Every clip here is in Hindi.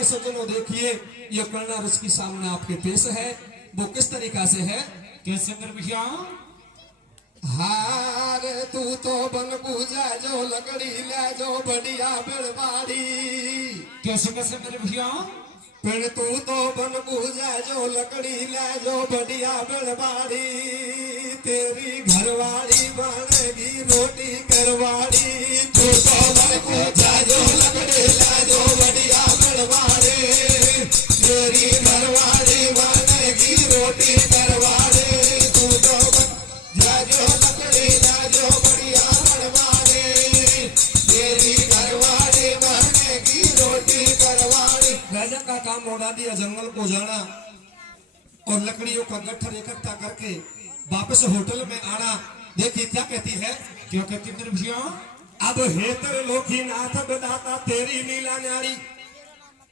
के सज्जनों देखिए ये करुणा रस की सामने आपके पेश है, वो किस तरीका से है। कैसे कर भैया? हार तू तो बन पूजा जो लकड़ी ले जो बढ़िया बेड़वाड़ी। कैसे कैसे मेरे भैया? फिर तू तो बन पूजा जो लकड़ी ले जो बढ़िया बेड़वाड़ी। तेरी घरवाड़ी बनेगी रोटी करवाड़ी। तू तो बन पूजा जो लकड़ी ले जो बढ़िया बेड़वाड़ी। तेरी घरवाड़ी बनेगी रोटी करवाड़ी। तू तो जो लकड़ी लाजो बढ़िया बनवाड़ी। तेरी घरवाड़ी बनेगी रोटी करवाड़ी। राजा का काम उड़ा दिया, जंगल को जाना और लकड़ियों का गट्ठर इकट्ठा करके वापस होटल में आना। देखिए क्या कहती है। क्या कहती मेरे भैया? अब हेतर लोकी नाथ बदाता तेरी लीला न्यारी।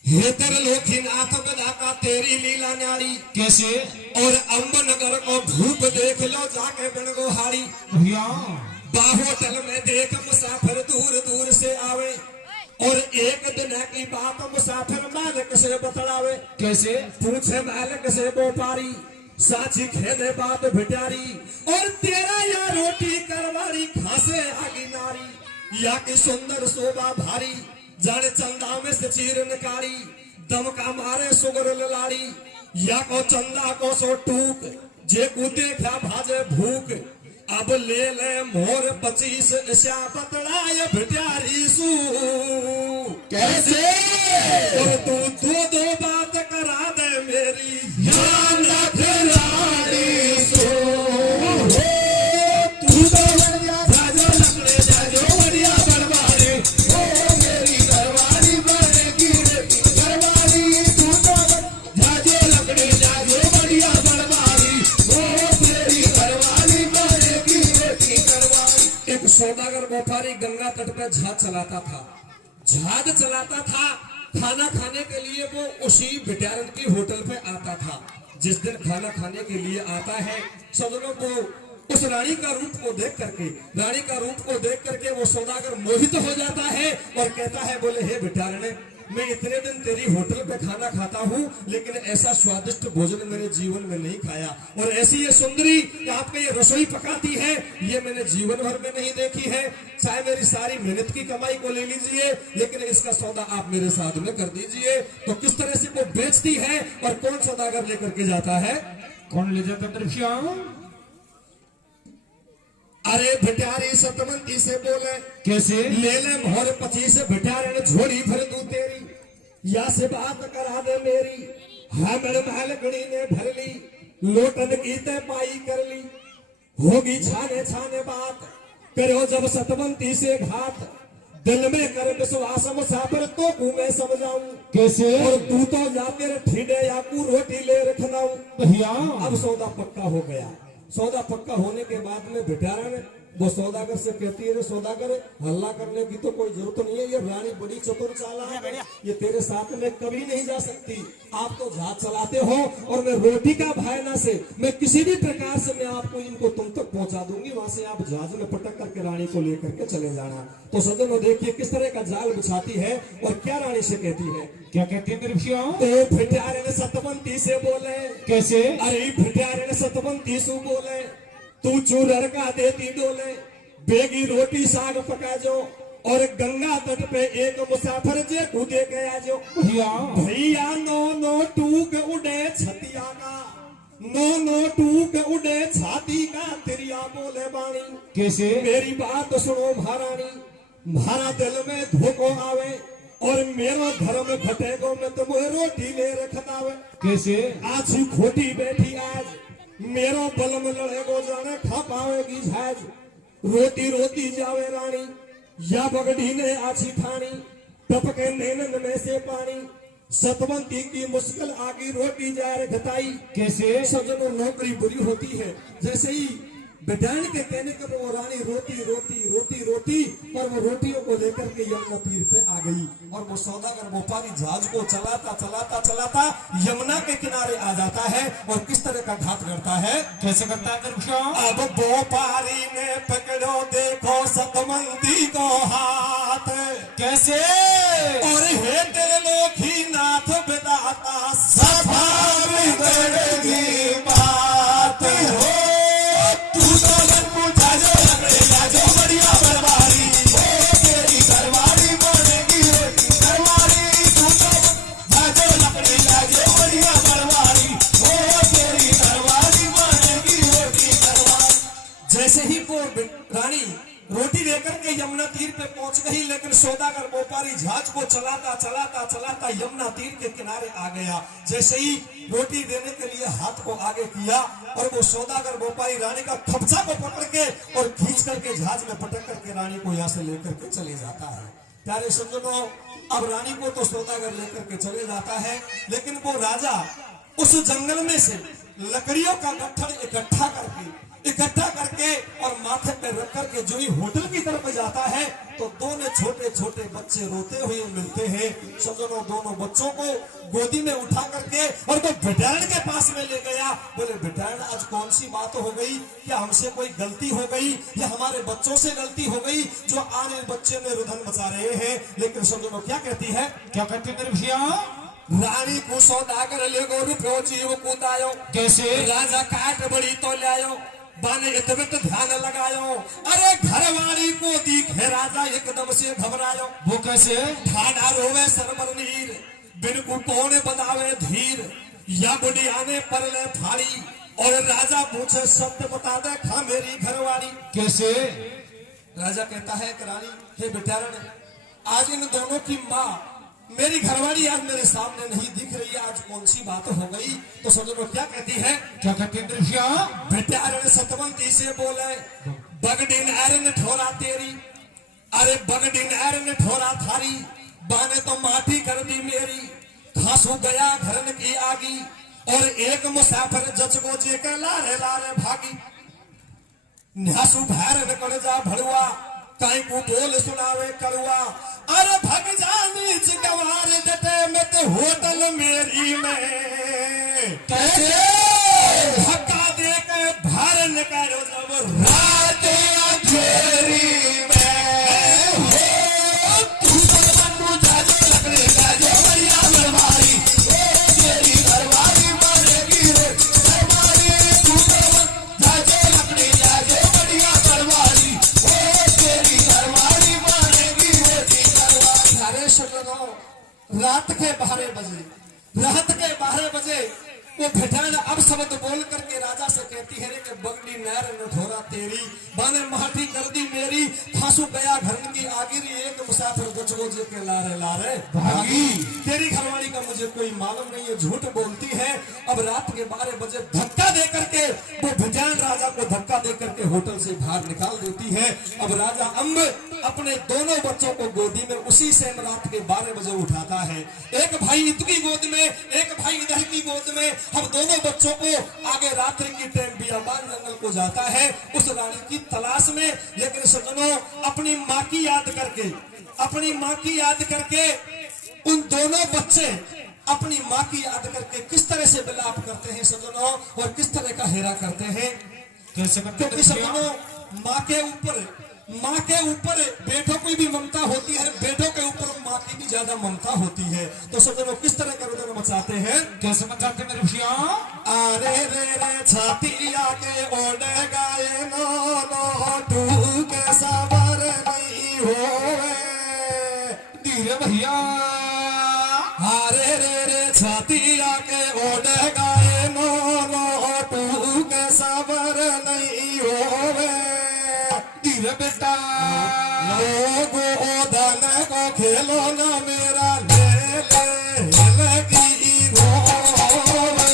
हेतर लोकी नाथ बदाता तेरी लीला न्यारी। कैसे? और अम्बनगर को धूप देख लो जाके बनगोहारी। भैया होटल में देख मुसाफिर दूर दूर से आवे। और एक दिन की बात मुसाफिर मालिक से बतलावे। कैसे? पूछे मालिक से व्यापारी साची खेने बात भिटारी। और तेरा या रोटी करवारी खासे आगी नारी। या की सुंदर शोभा भारी जाने चंदा में से चीर निकाली। दम का मारे सुगर लाड़ी। या को चंदा को सो टूक जे को देखा भाजे भूख। अब ले ले मोर 25 ऐसा बतलाए भिटारी सू। कैसे? और तू दो दो बात करा दे मेरी ध्यान रख रानी सो। तू तो जाजो लकड़े जाजो बढ़िया बनवाड़ी। ओ मेरी घरवाड़ी बनेगी घरवाड़ी। तू तो जाजो लकड़े जाजो बढ़िया बनवाड़ी। ओ मेरी घरवाड़ी बनेगी घरवाड़ी। एक सौदागर व्यापारी गंगा तट पर जहाज चलाता था। जहाज चलाता था, खाना खाने के लिए वो उसी भिटारन की होटल पे आता था। जिस दिन खाना खाने के लिए आता है, सज्जनों को उस रानी का रूप को देख करके वो सौदागर मोहित हो जाता है और कहता है, बोले हे भिटारन, मैं इतने दिन तेरी होटल पे खाना खाता हूँ लेकिन ऐसा स्वादिष्ट भोजन मेरे जीवन में नहीं खाया। और ऐसी ये सुंदरी आपके ये रसोई पकाती है, ये मैंने जीवन भर में नहीं देखी है। चाहे मेरी सारी मेहनत की कमाई को ले लीजिए लेकिन इसका सौदा आप मेरे साथ में कर दीजिए। तो किस तरह से वो बेचती है और कौन सौदागर लेकर के जाता है? कौन ले जाता मेरे भैया? अरे भिटारी सतमंती से बोले। कैसे? ले ले मोहर 25 भिटारे ने झोली भर दूं तेरी। या से बात करा दे मेरी। हाँ मेरे महलगणी ने भर ली। लोटन की ते पाई कर ली। होगी छाने छाने बात करो जब सतमंती से घात। दिल में कर विश्वास मुसाफिर तो को मैं समझाऊं। कैसे? और तू तो जाते ठीडे या को रोटी ले रखनाऊं। भैया अब सौदा पक्का हो गया। सौदा पक्का होने के बाद में भिटारन वो सौदागर से कहती है, सौदागर हल्ला करने की तो कोई जरूरत नहीं है। ये रानी बड़ी चतुर चालाक है, ये तेरे साथ में कभी नहीं जा सकती। आप तो जहाज चलाते हो और मैं रोटी का भायना से मैं किसी भी प्रकार से मैं आपको इनको तुम तक पहुंचा दूंगी। वहां से आप जहाज में पटक करके रानी को लेकर के चले जाना। तो सज्जनों देखिए किस तरह का जाल बिछाती है और क्या रानी से कहती है। क्या कहती है मेरे भैया? तो भिटारे ने सतवंती से बोले। कैसे? अरे भिटारे ने सतवंती से बोले, तू चूरर का देती डोले। बेगी रोटी साग पका जो और गंगा तट पे एक मुसाफिर जे कूदे गया जो। भैया नो नो टूक उड़े छतिया का। नो नो टूक उड़े छाती का तिरिया बोले बाणी। कैसे? मेरी बात सुनो महारानी, म्हारा दिल में धोखो आवे और मेरो धर्म घटेगो मैं तुम्हें रोटी ले रखनावे। कैसे? आज खोटी बैठी आज मेरो बलम लड़ेगो जाने खा पावेगी झाज। रोटी रोती जावे रानी या बगड़ी ने आछी ठानी। टपके नैनन में से पानी सतवंती की मुश्किल आगी रोटी जा रखताई। कैसे? सज्जनों नौकरी बुरी होती है। जैसे ही बेटान के कहने पर वो रानी रोती रोती रोती रोती पर वो रोटियों को लेकर के यमुना तीर पे आ गई। और वो सौदागर व्यापारी जहाज को चलाता चलाता चलाता यमुना के किनारे आ जाता है और किस तरह का घात करता है। कैसे करता है दर्शकों? अब व्यापारी ने पकड़ो देखो सतमंती को हाथ। कैसे? और हे तेरे लोग ही नाथ तीर पे पहुंच गई, लेकिन सौदागर व्यापारी जहाज को चलाता चलाता चलाता यमुना तीर के किनारे आ गया। जैसे ही रोटी देने के लिए हाथ को आगे किया और वो सौदागर व्यापारी रानी का खपचा को पकड़ के और खींच करके जहाज में पटक करके रानी को यहाँ से लेकर के चले जाता है। प्यारे सज्जनों, अब रानी को तो सौदागर लेकर के चले जाता है, लेकिन वो राजा उस जंगल में से लकड़ियों का गट्ठर इकट्ठा करके और माथे पे रख करके जो ही होटल की तरफ जाता है तो दोनों छोटे छोटे बच्चे रोते हुए मिलते हैं। सज्जनों, दोनों बच्चों को गोदी में उठा करके और वो भिटारण के पास में ले गया। बोले, भिटारण आज कौन सी बात हो गई? क्या हमसे कोई गलती हो गई या हमारे बच्चों से गलती हो गई जो आने बच्चे में रुदन मचा रहे हैं? लेकिन सज्जनों, क्या कहती है? क्या कहते मेरे भैया? रानी को सौदागर ले गो रुपयो जीव कूदायो। कैसे? राजा काट बड़ी तो लायो, बाने इतवित ध्यान लगायो। अरे घरवाली को दिखे राजा एकदम से घबरायो। वो कैसे? ठाडा रोवे सरवर नीर, बिन कुटोने बनावे धीर, या बुढ़िया ने परले फाड़ी और राजा पूछे शब्द बता दे खा मेरी घरवाली। कैसे? राजा कहता है कि रानी, हे बेटारण, आज इन दोनों की माँ मेरी घरवाली आज मेरे सामने नहीं दिख रही है, आज कौन सी बात हो गई? तो समझो क्या कहती है? क्या कहते मेरे भैया? बेटारण सतवंती से बोले, बगडिन एरन ठोरा तेरी, अरे बगडिन एरन ठोरा थारी, बाने तो माटी कर दी मेरी, खासू गया घरन की आगी और एक मुसाफिर जचगो जे के लारे लारे भागी। न्यासू भैर कर जा भड़ुआ, काई को बोल सुनावे कड़ुआ। अरे भग जानी चिकवार जटे में ते होटल मेरी में। कैसे? धक्का दे के बाहर निकालो जब रात अंधेरी में। तू तो जाजो लकड़े जाजो बढ़िया घरवाली, तेरी घरवाली मारेगी रे घरवाली। तू तो जाजो लकड़े जाजो बढ़िया घरवाली, तेरी घरवाली मारेगी रे घरवाली। अरे सज्जनों, रात के 12 बजे वो भिटारण अब शब्द बोल करके राजा से कहती है कि बगड़ी नहर नठोरा तेरी, बाने माटी कर दी मेरी, फांसू गया घरन की आगिरी, एक मुसाफिर बचगो जे के लारे लारे भागी। तेरी घरवाली का मुझे कोई मालूम नहीं है, झूठ बोलती है। अब रात के 12 बजे धक्का दे करके वो भिटारण राजा को धक्का दे करके होटल से बाहर निकाल देती है। अब राजा अम्ब अपने दोनों बच्चों को गोदी में उसी सेम रात के 12 बजे उठाता है। एक भाई इतकी गोद में, एक भाई इधर की गोद में। हम दोनों बच्चों को आगे रात्रि की टाइम बियाबान जंगल को जाता है उस रानी की तलाश में। लेकिन सज्जनों, अपनी माँ की याद करके उन दोनों बच्चे अपनी माँ की याद करके किस तरह से विलाप करते हैं सज्जनों, और किस तरह का हेरा करते हैं। कैसे करते क्योंकि सज्जनों, माँ के ऊपर बेटों की भी ममता होती है, बेटों के ऊपर माँ की भी ज्यादा ममता होती है। तो सज्जनों, किस तरह का रुदन मचाते हैं? कैसे मचाते मेरे भैया? अरे रे रे छाती आके ओढ़ गाए नो नो तू के सबर नहीं होवे। धीरे भैया। अरे रे रे छाती आके ओढ़ गाए नो नो तू के सबर नहीं होवे। धीरे बेटा। लोगो धन को खेलो ना मेरा ले ले लगी रोवे।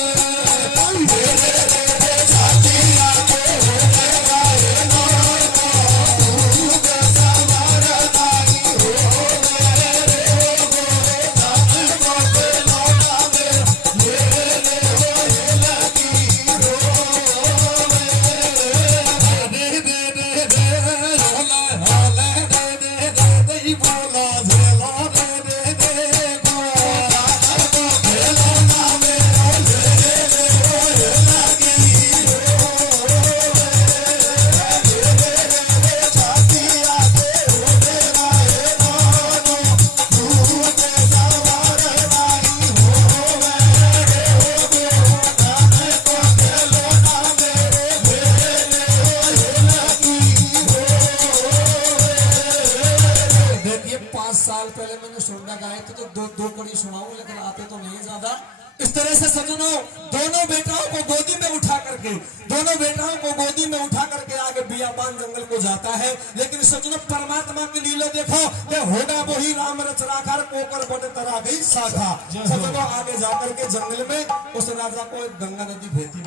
साल पहले मैंने सुनना गाए थे तो दो कड़ी सुनाऊं, लेकिन आते तो नहीं ज्यादा। इस तरह से सजनों दोनों बेटाओं को गोदी में उठा करके आगे बियाबान जंगल को जाता है। लेकिन सजनों परमात्मा की लीला देखो कि होगा वही राम रच राखा कोकर बड़े तरह गई शाखा। सजनों आगे जाकर के जंगल में उस राजा को एक गंगा नदी बहती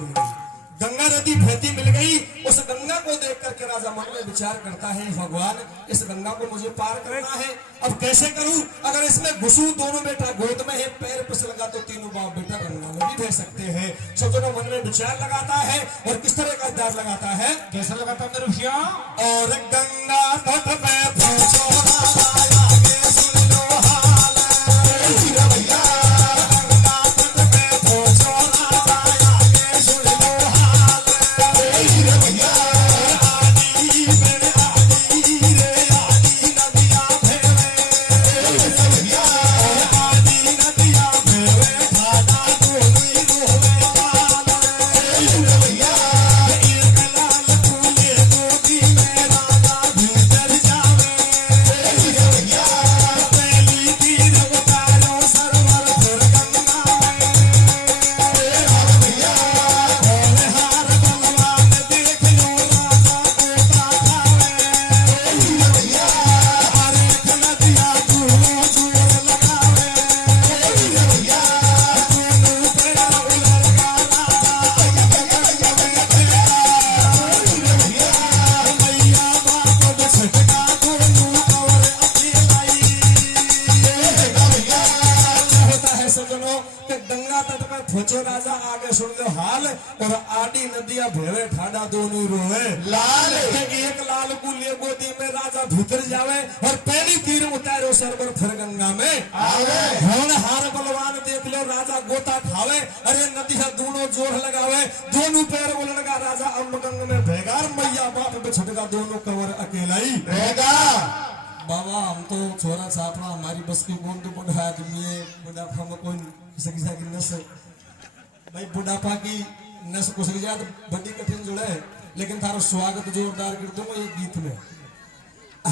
मिल गई। उस गंगा को देख करके राजा मन में विचार करता है, भगवान इस गंगा को मुझे पार करना है, अब कैसे करूं? अगर इसमें घुसू, दोनों बेटा गोद में है, पैर फिसलगा तो तीनों बाप बेटा गंगा में भी बह सकते हैं। सजनों मन में विचार लगाता है और किस तरह का विचार लगाता है, कैसा लगाता मेरे भैया? और गंगा तट पे पहुंचो राजा आगे सुन लो हाल। भैया गंगा तट पे पहुंचो राजा आगे सुन लो हाल। भैया आदि मेरे आदि रे आदि नदिया भेवे। भैया आदि नदिया भेवे खाना दोनों रोवे वाला। भैया एक लाल फूले गोदी में राजा भीतर जावे। भैया पहली तीर उतारो सरवर फिर गंगा में। भैया भोले हार बलवान देख लो राजा गोता खावे। भैया हर एक नदिया दोनों जोर लगावे। भैया दोनों पैर उलड़का राजा मैया बाप छटका दोनों कवर अकेलाई। होता है सजनों कि गंगा तट पर पहुंचो राजा आगे सुन लो हाल। और आडी नदिया भेवे ठाडा दोनों रोवे लाल। एक लाल गुलिये गोदी में राजा भीतर जावे और पहली तीर उतारो सरवर फिर गंगा में आवे। हार बलवान देख लो राजा गोता खावे। अरे नदिया दोनों जोर लगावे, दोनों पैर उलड़गा राजा अम्बगंग में भेगा। मैया बाप बिछटगा दोनों कवर अकेलाई भेगा। बाबा हम तो छोरा छापड़ा हमारी बस की कौन तो बड़ा आदमी है, बुढ़ापा में कौन सकी की नस भाई, बुढ़ापा की नस को सकी जाए तो बड़ी कठिन जुड़ा है। लेकिन थारो स्वागत जोरदार कर दूंगा एक गीत में।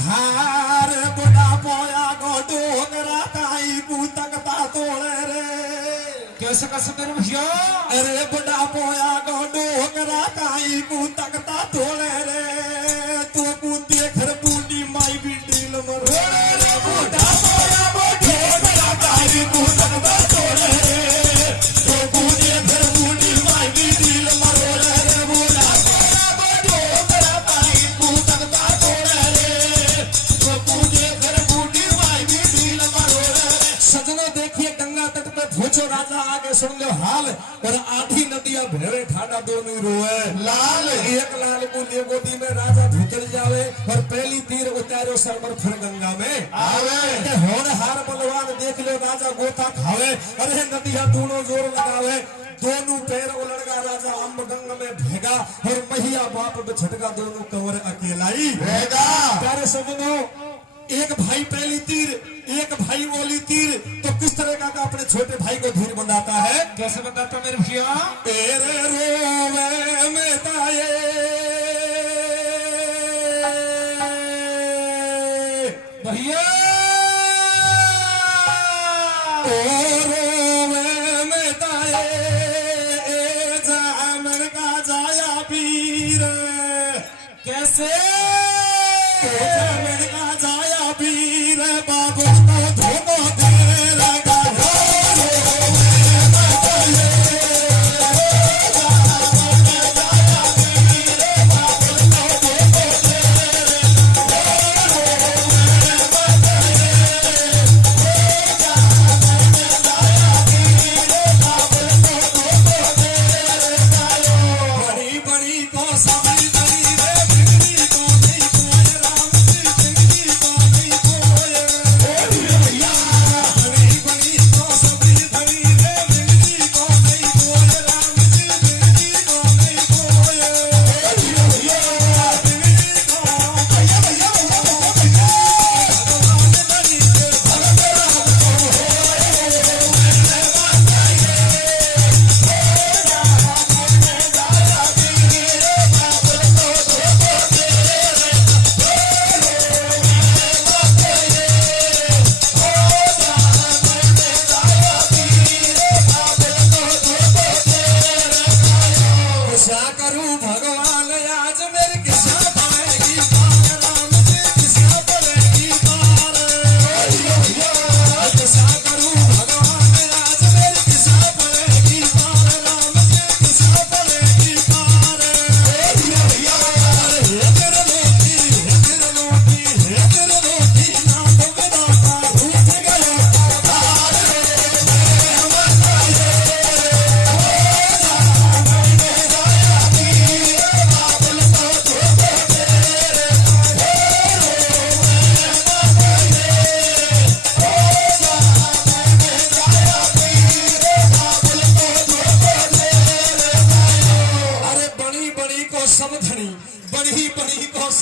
हार बुढ़ापोया को डोगरा ताई को तकता तोड़े रे। कैसे कैसे मेरे भैया? अरे बुढ़ापोया को डोगरा ताई को तकता तोड़े रे। तो को देख रे बूढ़ी माई भी डील मरो रे। बुढ़ापोया को डोगरा ताई को तकता तोड़े रे। तो को देख रे बूढ़ी माई भी डील मरो रे। बुढ़ापोया को डोगरा ताई को तकता तोड़े रे। तो को देख रे बूढ़ी माई भी डील मरो रे। सजनों देखिए गंगा तट पे पहुंचो राजा आगे सुन लो हाल। और आधी नदिया भेवे ठाडा दोनों रोए लाल। एक लाल को ले गोदी में राजा भीतर जावे और पहली तीर उतारो सरवर फिर गंगा में आवे। होन हार बलवान देख लो राजा गोता खावे। अरे नदिया दोनों जोर लगावे, दोनों पैर उलड़गा राजा अम्बगंग में भेगा। और मैया बाप बिछटगा दोनों कवर अकेलाई भेगा। प्यारे सजनों एक भाई पहली तीर, एक भाई बोली तीर, तो किस तरह का अपने छोटे भाई को धीर बनाता है, कैसे बताता मेरे भैया? तेरे रोवे में ताये भैया रोवे में ताये ए जामन का जाया पीर। कैसे? जामन का जाया पीर बाबू तो धोको दे लगा। बड़ी बड़ी को सभी बड़ी रे बिगड़ी को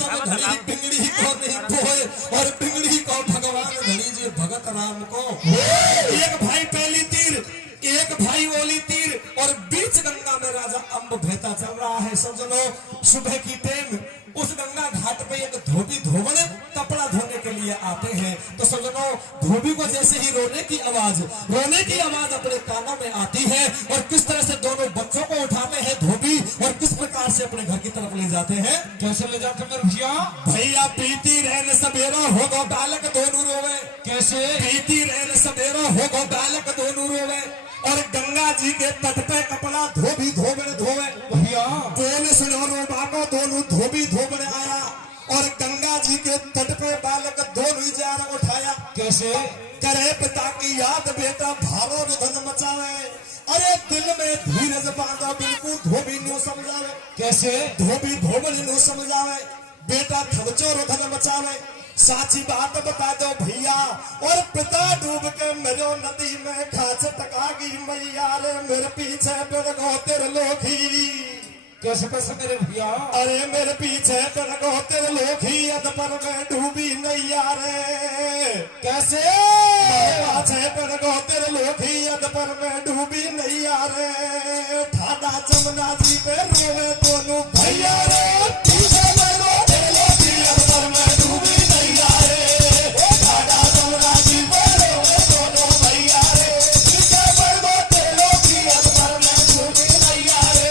सब धनी पिंगड़ी को नहीं खोए और पिंगड़ी को भगवान धनी जी भगत राम को। एक भाई पहली तीर, एक भाई ओली तीर, और बीच गंगा में राजा अम्ब बहता चल रहा है। सज्जनों, सुबह की टाइम उस गंगा घाट पे एक धोबी धोबन कपड़ा धोने के लिए आते हैं। तो सज्जनों, धोबी को जैसे ही रोने की आवाज अपने कानों में आती है और किस तरह से दोनों बच्चों को उठाते हैं धोबी और किस प्रकार से अपने घर की तरफ ले जाते हैं। कैसे ले जाते मेरे भैया? भैया पीती रहने सवेरा हो गो बालक दोनों रोवे। कैसे? पीती रहने सवेरा हो गो बालक दोनों रोवे और गंगा जी के तट पे कपड़ा धोबी धोवे। भैया दोनों सुनो बाको दोनों धोबी धोबने आया और गंगा जी के तट पे बालक दोनों ही जा उठाया। कैसे? करे पिता की याद बेटा भारो रुधन मचावे, अरे दिल में धीरज बांधो बिल्कुल धोबी नो समझावे। कैसे? धोबी धोबनी नो समझावे, बेटा थवचो रुधन मचावे। साची बात बता दो भैया, और पिता डूब के मेरे नदी में खाच टकागी मैया रे मेरे पीछे पड़ गो तेरे लोखी। कैसे कैसे मेरे भैया? अरे मेरे पीछे पड़ गो तेरे लोखी अद पर मैं डूबी नैया रे। कैसे? पाछे पड़ गो तेरे लोखी अद पर मैं डूबी नैया रे। ठाडा जमुना जी पे रोवे दोनों भैया रे, पीछे पड़ गो तेरे लोखी अद पर मैं डूबी नैया रे। ठाडा जमुना जी पे रोवे दोनों भैया रे, पीछे पड़ गो तेरे लोखी अद पर मैं डूबी नैया रे।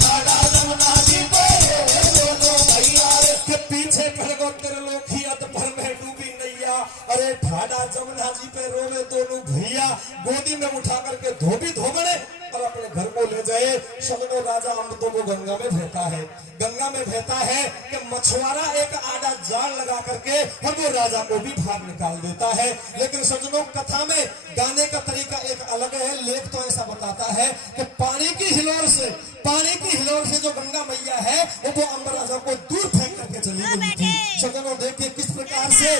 ठाडा जमुना जी पे रोवे दोनों भैया रे, के पीछे पड़ गो तेरे लोखी अद पर मैं डूबी नैया। अरे ठाडा जमुना जी पे रोवे दोनों भैया, गोदी में उठा करके धोबी धोबने और अपने घर को ले जाए। सजनो, राजा अम्ब तो वो गंगा में बहता है। गंगा में बहता है कि मछुआरा एक आड़ा जाल लगा करके और वो राजा को भी बाहर निकाल देता है। लेकिन सजनों, कथा में गाने का तरीका एक अलग है। लेख तो ऐसा बताता है कि पानी की हिलोर से जो गंगा मैया है वो अम्ब राजा को दूर फेंक करके चली गई थी। सजनों, देखिए किस प्रकार से।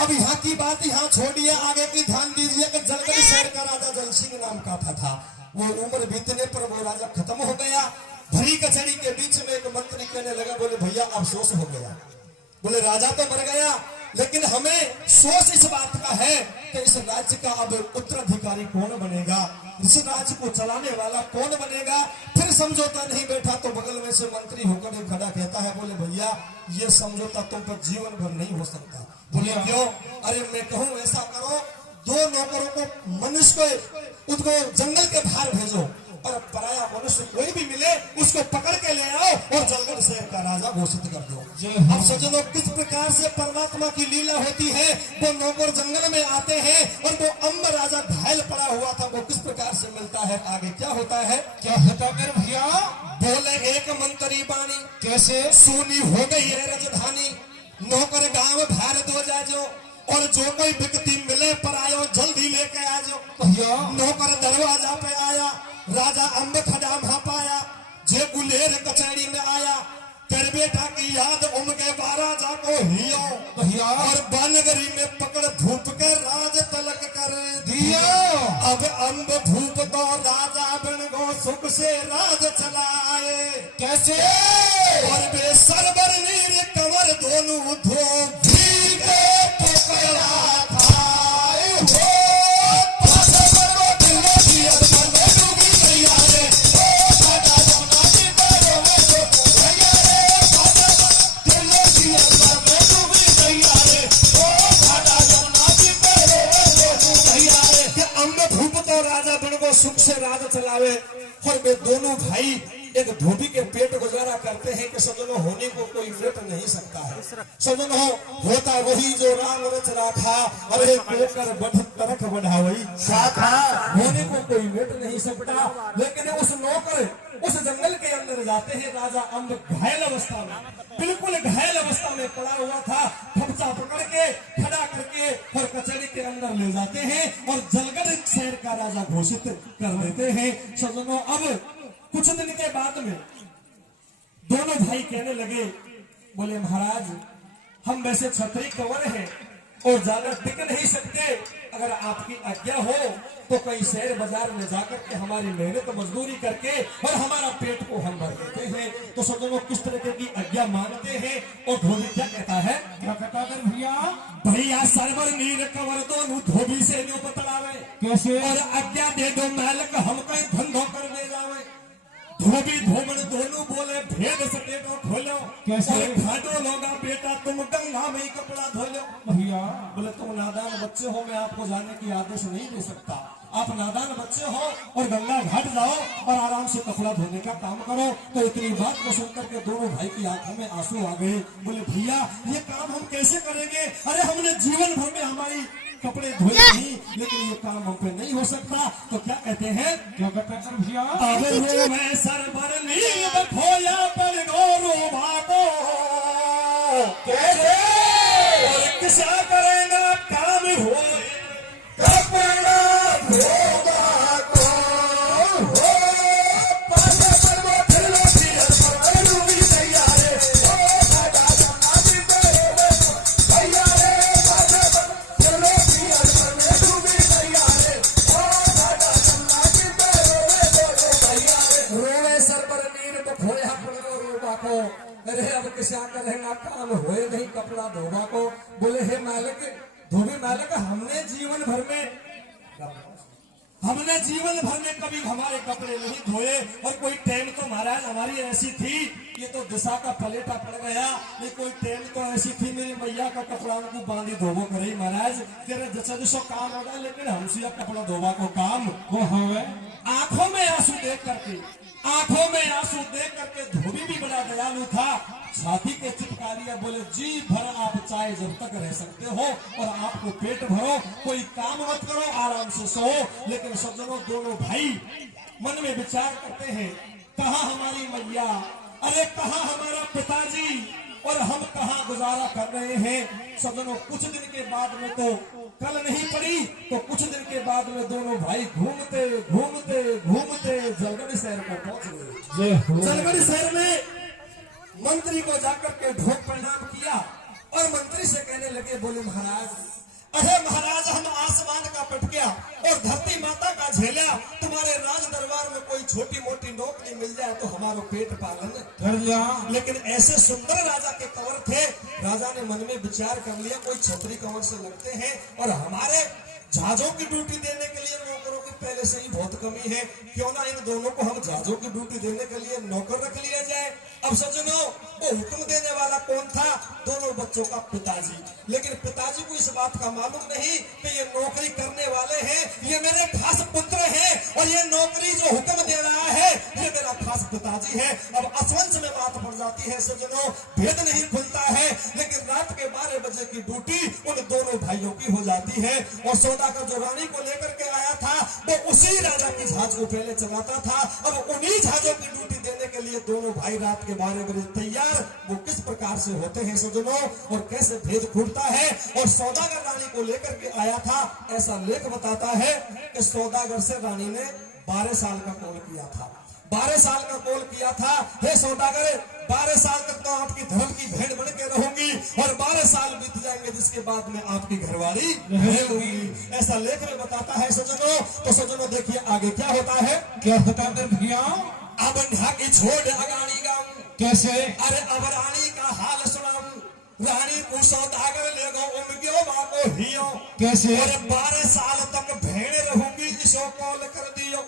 अब यहाँ की बात यहाँ छोड़िए, आगे की ध्यान दीजिए कि जलगढ़ शहर का राजा जल सिंह नाम का था। वो उम्र बीतने पर वो राजा खत्म हो गया। भरी कचहरी के बीच में एक मंत्री कहने लगा, बोले भैया अफसोस हो गया। बोले राजा तो मर गया, लेकिन हमें सोच इस बात का है कि इस राज्य का अब उत्तराधिकारी कौन बनेगा, इस राज्य को चलाने वाला कौन बनेगा। फिर समझौता नहीं बैठा तो बगल में से मंत्री होकर खड़ा कहता है, बोले भैया ये समझौता तुम पर जीवन भर नहीं हो सकता। बोले क्यों? अरे मैं कहूं ऐसा करो, 2 नौकरों को मनुष्य को उसको जंगल के बाहर भेजो और पराया मनुष्य कोई भी मिले उसको पकड़ के ले आओ और जलगढ़ शहर का राजा घोषित कर दो। अब सज्जनों, किस प्रकार से परमात्मा की लीला होती है। वो नौकर जंगल में आते हैं और वो अम्ब राजा घायल पड़ा हुआ था, वो किस प्रकार से मिलता है। आगे क्या होता है? क्या होता मेरे भैया? बोले एक मंत्री बानी, कैसे? सोनी हो गई है राजधानी, नौकर गांव भारत हो जाओ और जो कोई व्यक्ति मिले पर आयो जल्दी लेके आ जाओ। भैया नौकर दरवाजा पे आया, राजा अम्ब खड़ा वहां पाया, जे गुलेर कचहरी में आया, कर बेटा की याद उनके राजा को हियो भैया और बनगरी में पकड़ भूप के राज तलक कर दिया। अब अम्ब भूप तो राजा बन गो सुख से राज चलाए। कैसे? और बे सरबर नीर कमर दोनों धोबी के पकड़ा खाए हो। सुख से राज चलावे और वे दोनों भाई एक धोबी के पेट गुजारा करते हैं कि सजनो होने को कोई मिट नहीं सकता है। सजनो होता वही जो राम रच राखा, अरे कोकर बढ़ तरक बढ़ावई शाखा, होने को कोई मिट नहीं सकता। लेकिन उस नौकर उस जंगल के अंदर जाते हैं। राजा अम्ब घायल अवस्था में, बिल्कुल घायल अवस्था में पड़ा हुआ था, फपचा पकड़ के खड़ा करके और कचहरी के अंदर ले जाते हैं और जलगढ़ शहर का राजा घोषित कर देते हैं। सजनो, अब कुछ दिन के बाद में दोनों भाई कहने लगे, बोले महाराज हम वैसे छतरी कंवर हैं और ज्यादा टिक नहीं सकते, अगर आपकी आज्ञा हो तो कई शहर बाजार में जाकर के हमारी मेहनत मजदूरी करके और हमारा पेट को हम भर देते हैं। तो सज्जनों किस तरह की आज्ञा मांगते हैं और धोबी क्या कहता है? क्या कहता है मेरे भैया? भैया सरवर नीर कवर दोनों धोबी से न्यू बतलावे कैसे? और आज्ञा दे दो मालिक हम कहीं धंधो कर ले जावे। धोबी धोमन दोनों बोले भेद से पेटो खोलो। कैसे? और खाडो लोगा बेटा तुम गंगा में ही कपड़ा धो लो। भैया बोले तुम नादान बच्चे हो, मैं आपको जाने की आदेश नहीं दे सकता। आप नादान बच्चे हो और गंगा घाट जाओ और आराम से कपड़ा धोने का काम करो। तो इतनी बात को सुनकर के दोनों भाई की आंखों में आंसू आ गए। बोले भैया ये काम हम कैसे करेंगे? अरे हमने जीवन भर में हमारी कपड़े धोए नहीं, लेकिन ये काम हम पे नहीं हो सकता। तो क्या कहते हैं? क्या कहता है मेरे भैया? अब रो मैं सरवर नींद खोया पर गोरो भागो। कैसे? और किसा करेगा काम हो कपड़ा धोबा को हो पाले परवा फिरलो फिर पर रूबी तैयारे ओ दादा जमाती तेरे भैया रे पाले फिरलो फिर पर रूबी तैयारे ओ दादा जमाती तेरे भैया रे रोवे सरवर नीर खोया पर गोरो भागो। अरे अब किसा करेगा काम होए नहीं कपड़ा धोबा को। बोले हे मालिक, धोबी मालिक, हमने जीवन भर में कभी हमारे कपड़े नहीं धोए। और कोई टाइम तो महाराज हमारी ऐसी थी, ये तो दिशा का पलेटा पड़ गया। ये कोई टाइम तो ऐसी थी मेरी मैया का कपड़ा उनको बांधी धोबो करे महाराज तेरे जैसा जैसा काम होगा, लेकिन हमसे कपड़ा धोबा को काम वो हवे आंखों में आंसू देख करके धोबी भी बड़ा दयालु था। छाती के चिपका लिया। बोले जी भर आप चाहे जब तक रह सकते हो और आपको पेट भरो, कोई काम मत करो, आराम से सो। लेकिन सज्जनों दोनों भाई मन में विचार करते हैं, कहाँ हमारी मैया, अरे कहाँ हमारा पिताजी और हम कहाँ गुजारा कर रहे हैं। सज्जनों कुछ दिन के बाद में तो कल नहीं पड़ी तो कुछ दिन के बाद में दोनों भाई घूमते घूमते घूमते जलगढ़ शहर को पहुंच गए। जलगढ़ शहर में मंत्री को जाकर के ढोक प्रणाम किया और मंत्री से कहने लगे, बोले महाराज, अरे महाराज हम आसमान का पटकिया और धरती माता का झेला, तुम्हारे राज दरबार में कोई छोटी मोटी नौकरी मिल जाए तो हमारा पेट पालन कर लिया। लेकिन ऐसे सुंदर राजा के कंवर थे। राजा ने मन में विचार कर लिया कोई छतरी कंवर से लगते हैं और हमारे जहाजों की ड्यूटी देने के लिए नौकरों की पहले से ही बहुत कमी है, क्यों ना इन दोनों को हम जहाजों की ड्यूटी देने के लिए नौकर रख लिया जाए। अब सज्जनों वो हुक्म देने वाला कौन था? दोनों बच्चों का पिताजी। लेकिन पिताजी को इस बात का मालूम नहीं कि ये नौकरी करने वाले हैं, ये मेरे खास पुत्र हैं और ये नौकरी जो हुक्म दे रहा है ये मेरा खास पिताजी है। अब असवंश में बात पड़ जाती है सज्जनों, भेद नहीं खुलता है। लेकिन रात के 12 बजे की ड्यूटी उन दोनों भाइयों की हो जाती है और सौदागर जो रानी को लेकर के आया था वो उसी राजा की जहाज को पहले चलाता था। अब उन्हीं जहाजों की ड्यूटी देने के लिए दोनों भाई रात के 12 बजे तैयार। वो किस प्रकार से होते हैं सज्जनों और कैसे भेद खुलता है। और सौदागर रानी को लेकर के आया था, ऐसा लेख बताता है कि सौदागर से रानी ने 12 साल का कॉल किया था। 12 साल का कॉल किया था, हे सौदागर 12 साल तक तो आपकी धर्म की भेड़ बन के रहूंगी और 12 साल बीत जाएंगे जिसके बाद में आपकी घरवाली रहूंगी। ऐसा लेख में बताता है सज्जनों। तो सज्जनों देखिए आगे क्या होता है। क्या होता है मेरे भैया? अब ढाकी छोड़ अगाड़ी गाऊं, कैसे? अरे अब रानी का हाल सुनाऊं। रानी को सौदागर ले गो उमगियो बाको हियो। कैसे? और 12 साल तक भेड़ रहूंगी इसो कॉल कर दियो।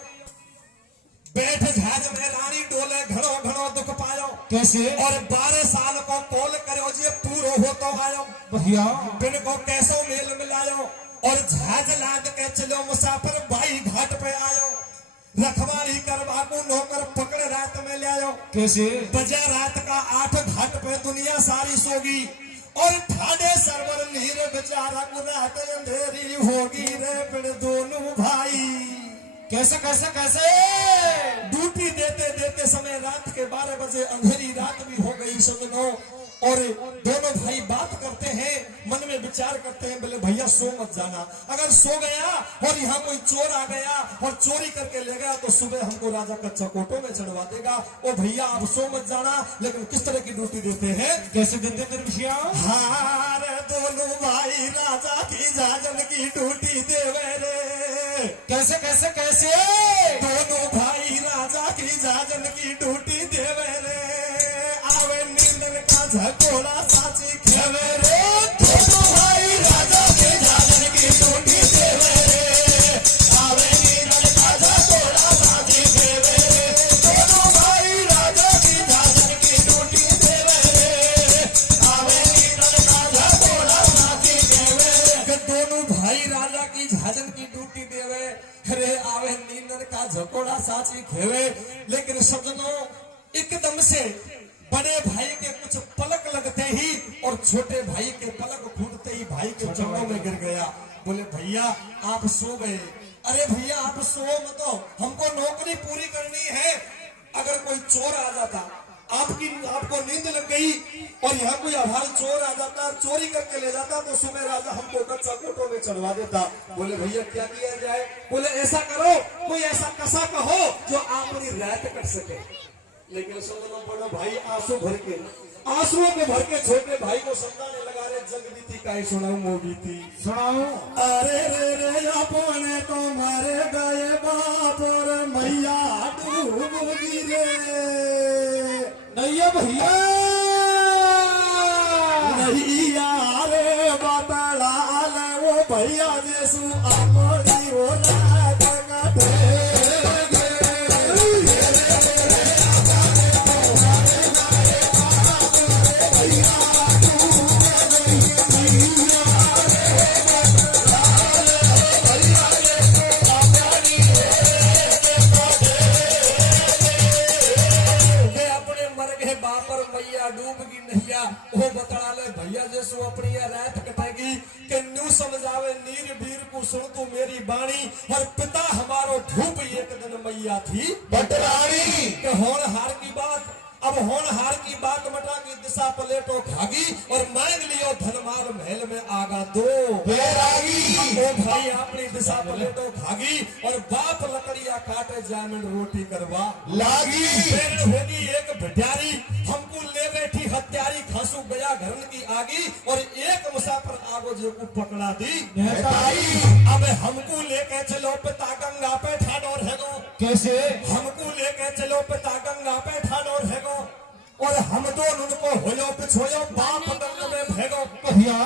बैठ जहाज में रानी डोले घड़ो घड़ो दुख पायो। कैसे? और 12 साल को कॉल करो जे पूरो हो तो आयो। भैया बिन को कैसो मेल मिलायो और जहाज लाद के चलो मुसाफिर भाई घाट पे आयो। रखवाली करवा को नौकर पकड़ रात में ले आयो। कैसे? बजा रात का 8 घाट पे दुनिया सारी सोगी और ठाडे सरवर नीर बेचारा को रात अंधेरी होगी रे बिन दोनों भाई। कैसे कैसे कैसे? ड्यूटी देते देते समय रात के 12 बजे अंधेरी रात भी हो गई सज्जनों और दोनों भाई बात करते हैं। मन में विचार करते हैं, बोले भैया सो मत जाना, अगर सो गया और यहाँ कोई चोर आ गया और चोरी करके ले गया तो सुबह हमको राजा का चकोटों में चढ़वा देगा। ओ भैया आप सो मत जाना, लेकिन किस तरह की ड्यूटी देते हैं? कैसे देते तेरे भैया? हार दोनों भाई राजा की जाजन की ड्यूटी देवे रे। कैसे कैसे कैसे? दोनों भाई राजा की जाजन की ड्यूटी देवे रे। आवे नींदन का झकोड़ा साची खेवे रे। दोनों भाई राजा की जाजन की ड्यूटी देवे रे। आवे नींदन का झकोड़ा साची खेवे रे। दोनों भाई राजा की जाजन की ड्यूटी देवे रे। आवे नींदन का झकोड़ा साची खेवे रे। कि दोनों भाई राजा की जाजन की ड्यूटी देवे रे। आवे नींदन का झकोड़ा साची खेवे। लेकिन सज्जनों, एकदम से बड़े भाई के कुछ पलक लगते ही और छोटे भाई के पलक फूटते ही भाई के चरणों में गिर गया। बोले भैया आप सो गए। अरे भैया आप सो मत, हमको नौकरी पूरी करनी है। अगर कोई चोर आ जाता, आपको नींद लग गई और यहाँ कोई अभाल चोर आ जाता, चोरी करके ले जाता, तो सुबह राजा हमको कच्चा कोटों में चढ़वा देता। बोले भैया क्या किया जाए? बोले ऐसा करो, कोई ऐसा कसा कहो जो अपनी रात कट सके। लेकिन सुनो बड़ा भाई आंसू भर के, आंसुओं को भर के छोटे भाई को समझाने लगा, रे जग बीती काहे सुनाऊं मो बीती। सुनाओ। अरे रे रे अपने तो मारे गए बाप और मैया डूबी रे। नहीं भैया, नहीं यारे बतला ले वो भैया जैसू अपनी वो रात कटे। डूबगी नैया वो बतला ले भैया जैसो अपनी रात कटेगी। के न्यू समझावे नीर वीर को सुन तू मेरी बाणी। और पिता हमारो धूप एक दिन मैया थी बटरानी। के होनहार की बात, अब होनहार की बात मटा की दिशा पलेटो खागी और मांग लियो धनमार महल में आगा दो बैरागी। ओ भाई अपनी दिशा पलेटो खागी और बाप लकड़िया काटे जामिन रोटी करवा लागी। फिर होगी एक भिटारी, हमको ले बैठी हत्यारी, खासू गया घरन की आगी और एक मुसाफिर आगो जो को पकड़ा दी अब हमको लेके चलो पिता गंगा पे ठाडोर है गो। कैसे? हमको लेके चलो पिता गंगा पे ठाडोर है गो और हम दोनों उनको होयो पिछोयो बाप दंड में भेगो। भैया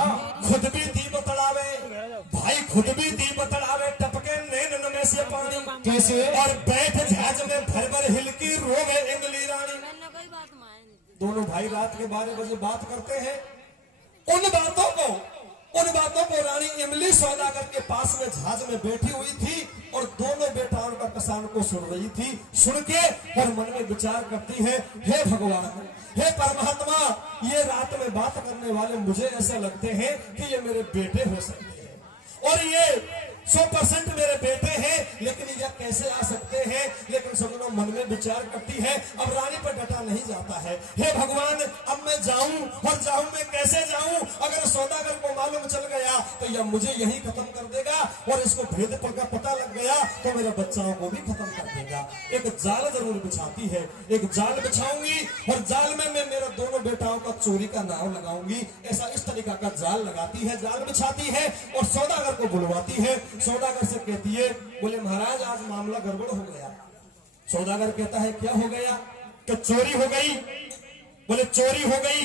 खुद भी दी बतलावे, भाई खुद भी दी बतलावे, टपके नैन में से पानी। कैसे? और बैठ जहाज में भर भर हिलकी रोवे इमली रानी। दोनों भाई रात के 12 बजे बात करते हैं। उन बातों को रानी इमली सौदागर के पास में जहाज में बैठी हुई थी और दोनों बेटाओं का किसान को सुन रही थी। सुन के और मन में विचार करती है, हे भगवान, हे परमात्मा, ये रात में बात करने वाले मुझे ऐसा लगते हैं कि ये मेरे बेटे हो सकते हैं और ये 100% मेरे बेटे हैं, लेकिन ये कैसे आ सकते हैं? लेकिन सुनो मन में विचार करती है। अब रानी पर डटा नहीं जाता है। हे भगवान, अब मैं जाऊं और जाऊं मैं कैसे जाऊं? अगर सौदागर को मालूम चल गया तो यह मुझे यही खत्म कर देगा और इसको भेद पर का पता लग गया तो मेरे बच्चों को भी खत्म कर देगा। एक जाल जरूर बिछाती है, एक जाल बिछाऊंगी और जाल में मैं मेरे दोनों बेटाओं का चोरी का नाम लगाऊंगी। ऐसा इस तरीका का जाल लगाती है, जाल बिछाती है और सौदागर को बुलवाती है। सौदागर से कहती है, बोले महाराज आज मामला गड़बड़ हो गया। सौदागर कहता है क्या हो गया? कि चोरी हो गई। बोले चोरी हो गई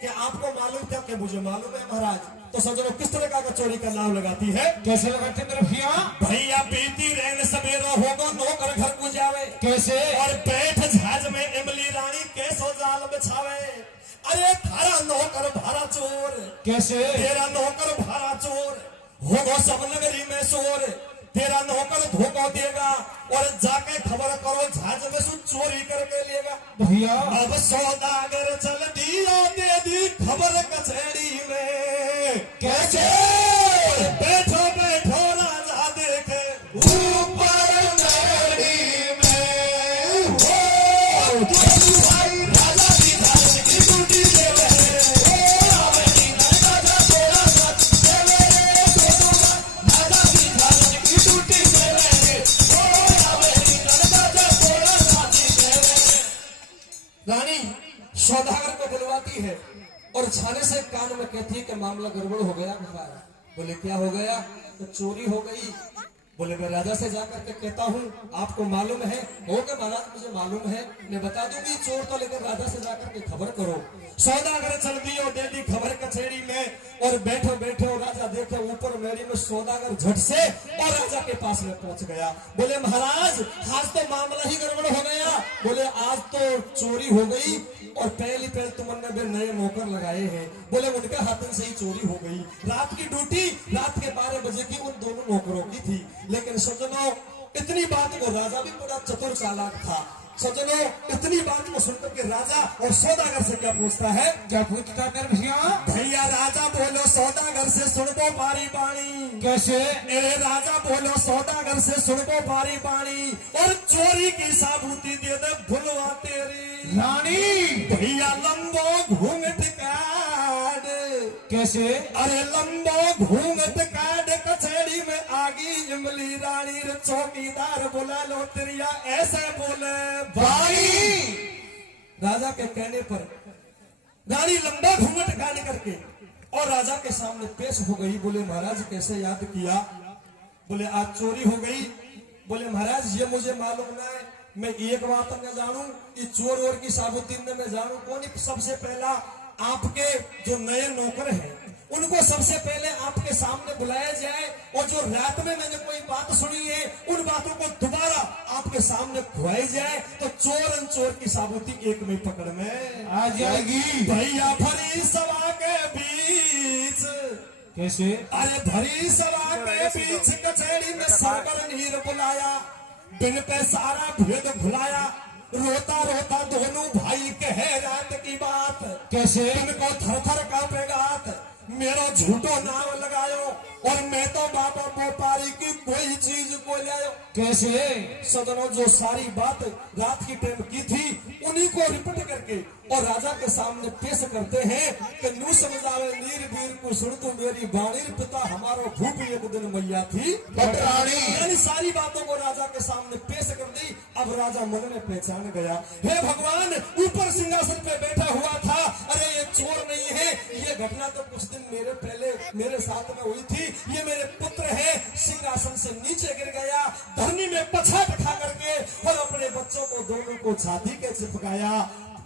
कि आपको मालूम क्या? कि मुझे मालूम है महाराज। तो सज्जनों किस तरह का चोरी का नाम लगाती है? कैसे लगाते मेरे भैया? भैया बीती रहने सवेरा होगा नौकर घर को जावे। कैसे? और बैठ जहाज में इमली रानी कैसो जाल बिछावे। अरे थारा नौकर भारा चोर। कैसे? तेरा नौकर भारा चोर होगा सब नगरी में शोर। तेरा नौकर धोखा देगा और जाके खबर करो जहाज में सु चोरी करके लेगा। भैया अब सौदागर चल दिया दे दी खबर कचहरी में। कैसे? बैठो बैठो राजा देखे ऊपर नगरी में। राजा की ड्यूटी दे रहे। सौदागर को बुलवाती है और छाने से कान में कहती है कि मामला गड़बड़ हो गया महाराज। बोले क्या हो गया? तो चोरी हो गई। बोले मैं राजा से जाकर के कहता हूँ, आपको मालूम है? हो गया महाराज, मुझे मालूम है, मैं बता दूंगी चोर तो, लेकिन राजा से जाकर के खबर करो। सौदागर चल दी और दे दी खबर कचहरी में और बैठो बैठो राजा देखे ऊपर मेरी में सौदागर झट से और राजा के पास में पहुंच गया। बोले महाराज आज तो मामला ही गड़बड़ हो गया। बोले आज तो चोरी हो गई और पहली तुमने भी नए नौकर लगाए हैं। बोले उनके हाथों से ही चोरी हो गई। रात की ड्यूटी रात के 12 बजे की उन दोनों नौकरों की थी। लेकिन सज्जनों इतनी बात को राजा भी बड़ा चतुर चालाक था। सज्जनों इतनी बात को सुनकर के राजा और सौदागर से क्या पूछता है? क्या पूछता मेरे भैया? भैया राजा बोलो सौदागर से सुनबो पारी बाणी। कैसे? ए राजा बोलो सौदागर से सुनबो पारी बाणी और चोरी की साबूती दे दे भुलवा तेरी रानी। भैया लंबो घूंघट काट। कैसे? अरे लंबो घूंघट काट कचहरी में आगी इमली रानी रे चौकीदार बुला लो तेरिया ऐसे बोले भाई। राजा के कहने पर रानी लंबा घूंघट काट करके और राजा के सामने पेश हो गई। बोले महाराज कैसे याद किया? बोले आज चोरी हो गई। बोले महाराज ये मुझे मालूम ना है, मैं एक बात न जानू कि चोर और की साबुती न मैं जानू कौन। सबसे पहला आपके जो नए नौकर हैं उनको सबसे पहले आपके सामने बुलाया जाए और जो रात में मैंने कोई बात सुनी है उन बातों को दोबारा आपके सामने खुआई जाए तो चोर की साबुती एक में पकड़ में आ जाएगी। भैया भरी सभा के बीच। कैसे? अरे भरी सभा के बीच कचहरी में सागर नीर बुलाया, बिन पे सारा भेद भुलाया। रोता रोता दोनों भाई कहे रात की बात। कैसे? इनको थर थर कांपेगात। मेरा झूठो नाम लगायो और मैं तो बाबा व्यापारी की कोई चीज को लायो। कैसे? सदनों जो सारी बात रात की टाइम की थी उन्हीं को रिपीट करके और राजा के सामने पेश करते हैं कि नू समझावे नीर वीर को सुन तू मेरी बाणी पिता हमारो भूप एक दिन मैया थी बटरानी। यानी सारी बातों को राजा के सामने पेश कर दी। अब राजा मन में पहचान गया, हे भगवान ऊपर सिंहासन पे बैठा हुआ था, अरे ये चोर नहीं है। ये घटना तो कुछ दिन मेरे पहले मेरे साथ में हुई थी। ये मेरे पुत्र है। सिंहासन से नीचे गिर गया, धरनी में पछाड़ खा करके और अपने बच्चों को दोनों को छाती के चिपकाया।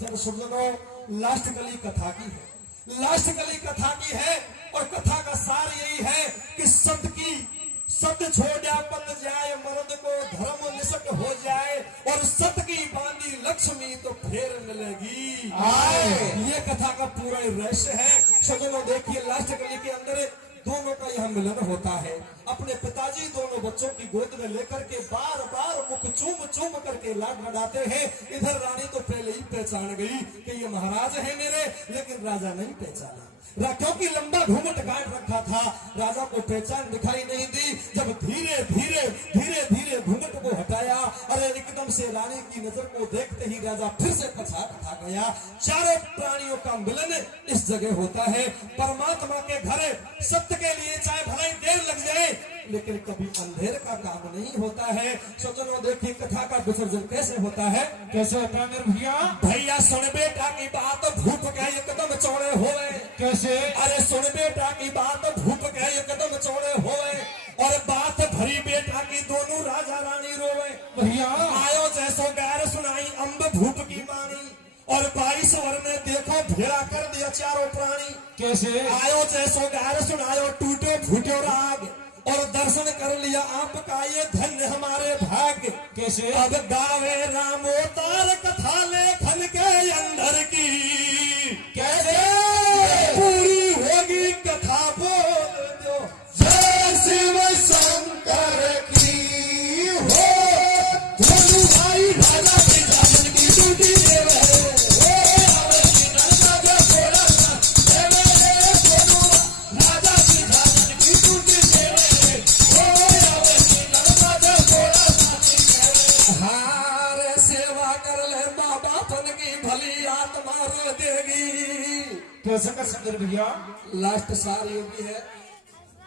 जब सुन लो लास्ट कली कथा की है, लास्ट कली कथा की है और कथा का सार यही है कि सत्य छोड़ा पल जाए मर्द को धर्म निसट हो जाए और सत्य की बांधी लक्ष्मी तो फिर मिलेगी। ये कथा का पूरा रहस्य है। सजनों देखिए लास्ट कली के अंदर दोनों का यह मिलन होता है। अपने पिताजी दोनों बच्चों की गोद में लेकर के बार बार मुख चूम चूम करके लाड लड़ाते हैं। इधर रानी तो पहले ही पहचान गई कि ये महाराज है मेरे, लेकिन राजा नहीं पहचाना क्योंकि लंबा घूंघट काट रखा था। राजा को पहचान दिखाई नहीं दी। जब धीरे धीरे घूंघट को हटाया, अरे एकदम से रानी की नजर को देखते ही राजा फिर से पछाड़ खा गया। चारों प्राणियों का मिलन इस जगह होता है। परमात्मा के घर सत्य के लिए चाहे भले देर लग जाए लेकिन कभी अंधेर का काम नहीं होता है। सज्जनों देखिए कथा का विसर्जन कैसे होता है। कैसे होता है मेरे भैया? भैया सुन बेटा की बात भूप के एकदम चौड़े होए। कैसे? अरे सुन बेटा की बात भूप के एकदम चौड़े होए और बात भरी बेटा की दोनों राजा रानी रोवे। भैया आयो जैसो गैर सुनाई अम्ब भूप की बानी और 22 वर में देखो भेड़ा कर दिया चारों प्राणी। कैसे? आयो जैसो गैर सुनायो टूटे फूटे राग और दर्शन कर लिया आपका ये धन्य हमारे भाग्य। कैसे? अब गावे रामोतार कथा लेखन के अंदर की कैसे? पूरी होगी कथा बोल दो जय शिव शंकर की हो। दोनों भाई राजा की जान की ड्यूटी दे रहे कैसे कर सकते भैया? लास्ट सार ये भी है।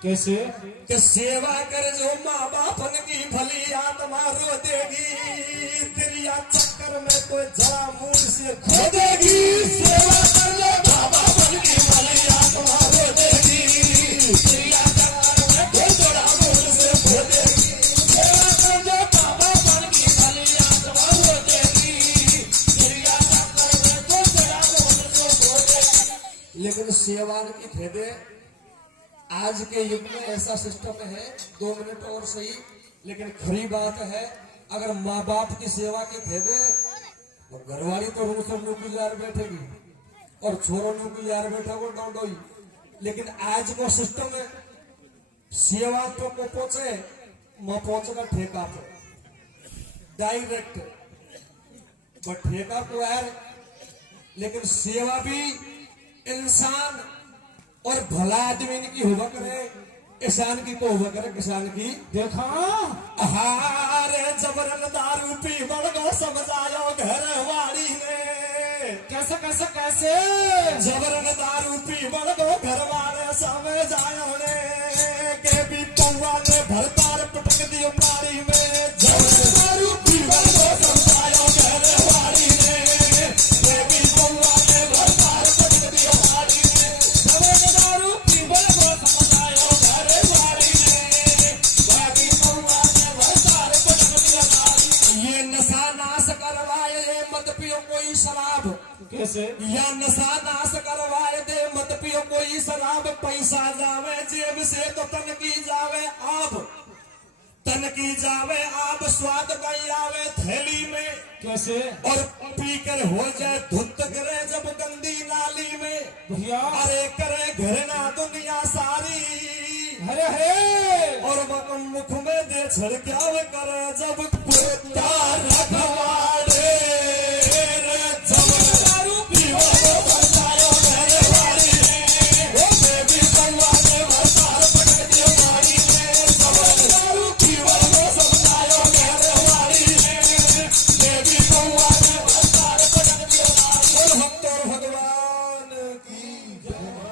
कैसे? कि सेवा कर जो माँ बापन की भली आत्मा रो देगी, तेरिया चक्कर में कोई जरा मूड से खो देगी। सेवान की खेदे आज के युग में ऐसा सिस्टम है 2 मिनट और सही, लेकिन खरी बात है अगर माँ बाप की सेवा की खेदे तो घरवाली तो रूस और नौकरी यार बैठेगी और छोरो नौकरी यार बैठा को डोडोई, लेकिन आज को सिस्टम है सेवा तो को पहुंचे माँ पहुंचेगा ठेका पे डायरेक्ट, बट ठेका को यार, लेकिन सेवा भी इंसान और भला आदमी की हुआ करे, किसान की तो हुआ करे, किसान की देखा हारे जबरन दारू पी बड़ो समझायो घरवाली ने, कैसे कैसे कैसे जबरन दारू पी बड़ो घरवाले समझायो ने, के भी पौवा ने भरतार पटक दियो पारी में, जबरन दारू पी बड़ो समझायो घरवाली ने, के भी पौवा ने भरतार पटक दियो पारी में, जबरन दारू पी बड़ो समझायो घरवाली ने, के भी पौवा ने भरतार पटक दियो पारी में। ये नशा नाश करवाए ये मत पियो कोई शराब, कैसे या नशा नाश करवाए दे मत पियो कोई शराब, पैसा जावे जेब से तो तन की जावे आब, तन की जावे आब, स्वाद कहीं आवे थैली में, कैसे और पी कर हो जाए धुत करे जब गंदी नाली में, भैया अरे करे घरना दुनिया सारी, अरे हे और मुख में दे छड़क्याव करे जब कुत्ता रखवाड़े रे, जब दारू पीवा तो बचायो घरवाली ने, ओ बेबी बंगवा ने भरतार पटक दियो मारी ने, जब दारू पीवा तो समझायो घरवाली ने, बेबी बंगवा ने भरतार पटक दियो मारी। और भक्त और भगवान की जय।